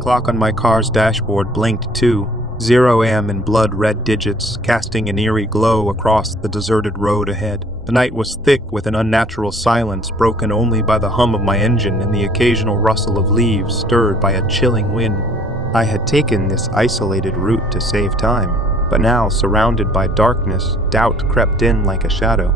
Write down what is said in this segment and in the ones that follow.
clock on my car's dashboard blinked too, 0 a.m. in blood-red digits, casting an eerie glow across the deserted road ahead. The night was thick with an unnatural silence broken only by the hum of my engine and the occasional rustle of leaves stirred by a chilling wind. I had taken this isolated route to save time, but now, surrounded by darkness, doubt crept in like a shadow.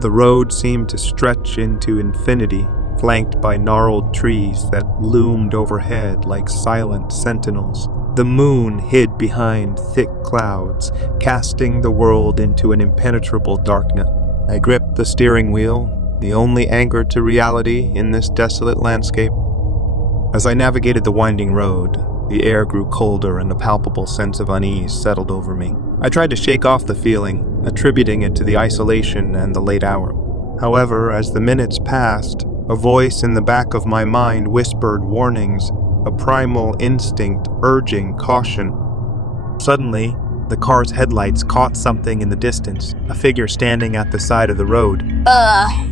The road seemed to stretch into infinity, flanked by gnarled trees that loomed overhead like silent sentinels. The moon hid behind thick clouds, casting the world into an impenetrable darkness. I gripped the steering wheel, the only anchor to reality in this desolate landscape. As I navigated the winding road, the air grew colder and a palpable sense of unease settled over me. I tried to shake off the feeling, attributing it to the isolation and the late hour. However, as the minutes passed, a voice in the back of my mind whispered warnings, a primal instinct urging caution. Suddenly, the car's headlights caught something in the distance, a figure standing at the side of the road.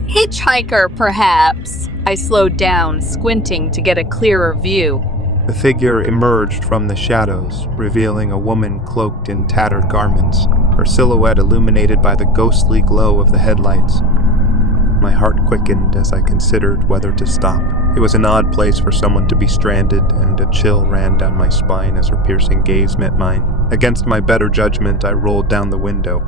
Hitchhiker, perhaps. I slowed down, squinting to get a clearer view. The figure emerged from the shadows, revealing a woman cloaked in tattered garments, her silhouette illuminated by the ghostly glow of the headlights. My heart quickened as I considered whether to stop. It was an odd place for someone to be stranded, and a chill ran down my spine as her piercing gaze met mine. Against my better judgment, I rolled down the window.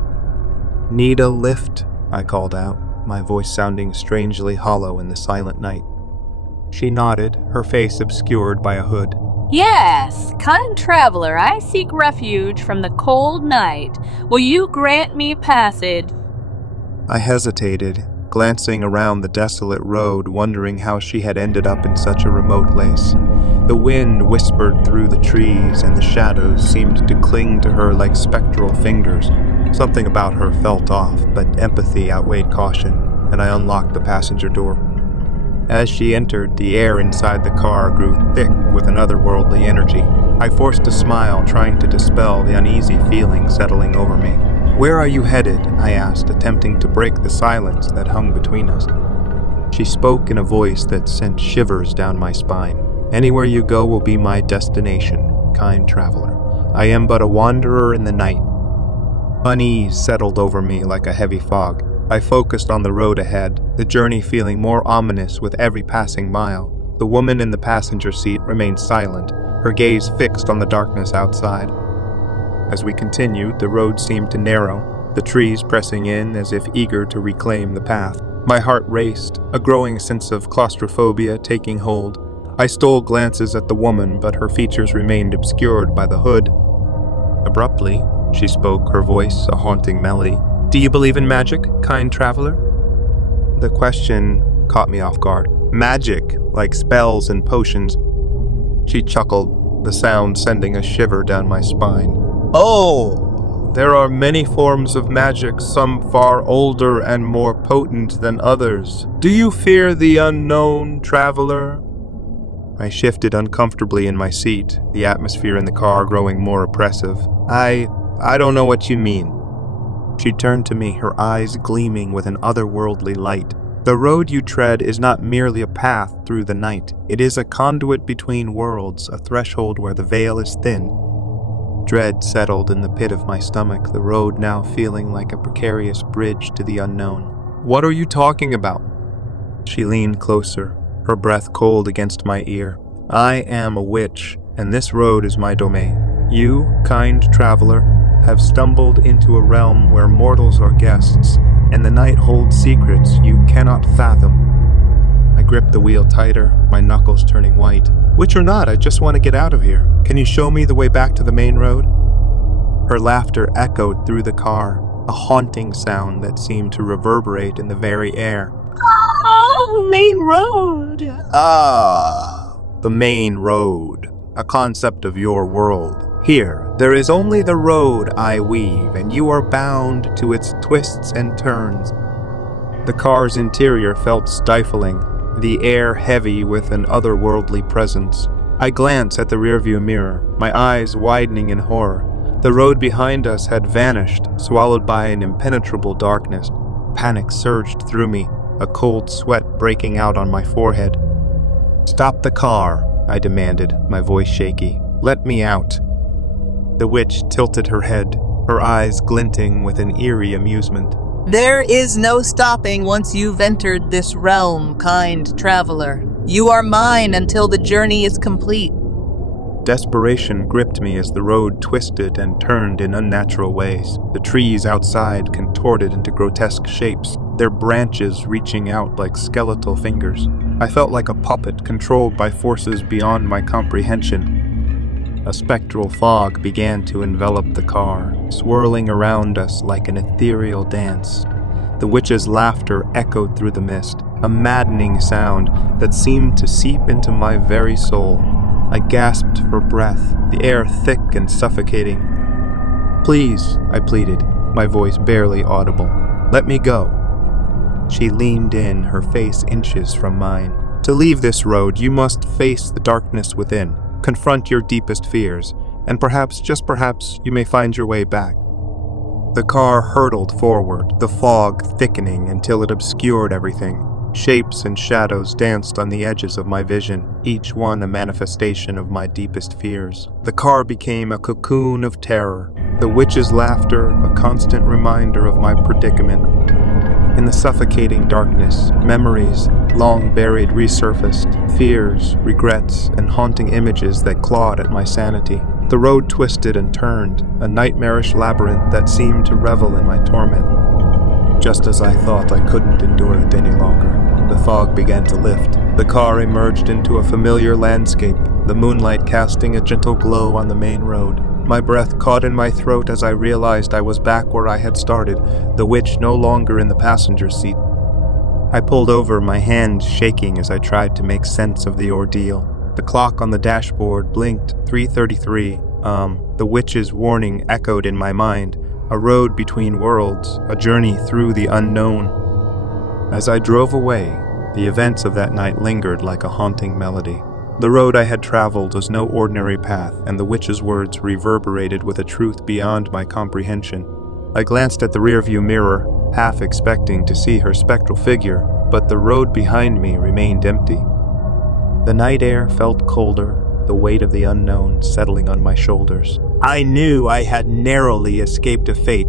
"Need a lift?" I called out, my voice sounding strangely hollow in the silent night. She nodded, her face obscured by a hood. Yes, kind traveler, I seek refuge from the cold night. Will you grant me passage? I hesitated, glancing around the desolate road, wondering how she had ended up in such a remote place. The wind whispered through the trees, and the shadows seemed to cling to her like spectral fingers. Something about her felt off, but empathy outweighed caution, and I unlocked the passenger door. As she entered, the air inside the car grew thick with an otherworldly energy. I forced a smile, trying to dispel the uneasy feeling settling over me. "Where are you headed?" I asked, attempting to break the silence that hung between us. She spoke in a voice that sent shivers down my spine. "Anywhere you go will be my destination, kind traveler. I am but a wanderer in the night." Unease settled over me like a heavy fog. I focused on the road ahead, the journey feeling more ominous with every passing mile. The woman in the passenger seat remained silent, her gaze fixed on the darkness outside. As we continued, the road seemed to narrow, the trees pressing in as if eager to reclaim the path. My heart raced, a growing sense of claustrophobia taking hold. I stole glances at the woman, but her features remained obscured by the hood. Abruptly, she spoke, her voice a haunting melody. "Do you believe in magic, kind traveler?" The question caught me off guard. "Magic, like spells and potions?" She chuckled, the sound sending a shiver down my spine. "Oh, there are many forms of magic, some far older and more potent than others. Do you fear the unknown, traveler?" I shifted uncomfortably in my seat, the atmosphere in the car growing more oppressive. I don't know what you mean." She turned to me, her eyes gleaming with an otherworldly light. "The road you tread is not merely a path through the night. It is a conduit between worlds, a threshold where the veil is thin." Dread settled in the pit of my stomach, the road now feeling like a precarious bridge to the unknown. "What are you talking about?" She leaned closer, her breath cold against my ear. "I am a witch, and this road is my domain. You, kind traveler, have stumbled into a realm where mortals are guests, and the night holds secrets you cannot fathom." I gripped the wheel tighter, my knuckles turning white. "Witch or not, I just want to get out of here. Can you show me the way back to the main road?" Her laughter echoed through the car, a haunting sound that seemed to reverberate in the very air. Oh, main road! The main road, a concept of your world. Here, there is only the road I weave, and you are bound to its twists and turns. The car's interior felt stifling, the air heavy with an otherworldly presence. I glanced at the rearview mirror, my eyes widening in horror. The road behind us had vanished, swallowed by an impenetrable darkness. Panic surged through me, a cold sweat breaking out on my forehead. "Stop the car," I demanded, my voice shaky. "Let me out." The witch tilted her head, her eyes glinting with an eerie amusement. "There is no stopping once you've entered this realm, kind traveler. You are mine until the journey is complete." Desperation gripped me as the road twisted and turned in unnatural ways. The trees outside contorted into grotesque shapes, their branches reaching out like skeletal fingers. I felt like a puppet controlled by forces beyond my comprehension. A spectral fog began to envelop the car, swirling around us like an ethereal dance. The witch's laughter echoed through the mist, a maddening sound that seemed to seep into my very soul. I gasped for breath, the air thick and suffocating. "Please," I pleaded, my voice barely audible. "Let me go." She leaned in, her face inches from mine. "To leave this road, you must face the darkness within, confront your deepest fears, and perhaps, just perhaps, you may find your way back." The car hurtled forward, the fog thickening until it obscured everything. Shapes and shadows danced on the edges of my vision, each one a manifestation of my deepest fears. The car became a cocoon of terror, the witch's laughter a constant reminder of my predicament. In the suffocating darkness, memories, long buried, resurfaced, fears, regrets, and haunting images that clawed at my sanity. The road twisted and turned, a nightmarish labyrinth that seemed to revel in my torment. Just as I thought I couldn't endure it any longer, the fog began to lift. The car emerged into a familiar landscape, the moonlight casting a gentle glow on the main road. My breath caught in my throat as I realized I was back where I had started, the witch no longer in the passenger seat. I pulled over, my hand shaking as I tried to make sense of the ordeal. The clock on the dashboard blinked 3:33. The witch's warning echoed in my mind. A road between worlds, a journey through the unknown. As I drove away, the events of that night lingered like a haunting melody. The road I had traveled was no ordinary path, and the witch's words reverberated with a truth beyond my comprehension. I glanced at the rearview mirror, half expecting to see her spectral figure, but the road behind me remained empty. The night air felt colder, the weight of the unknown settling on my shoulders. I knew I had narrowly escaped a fate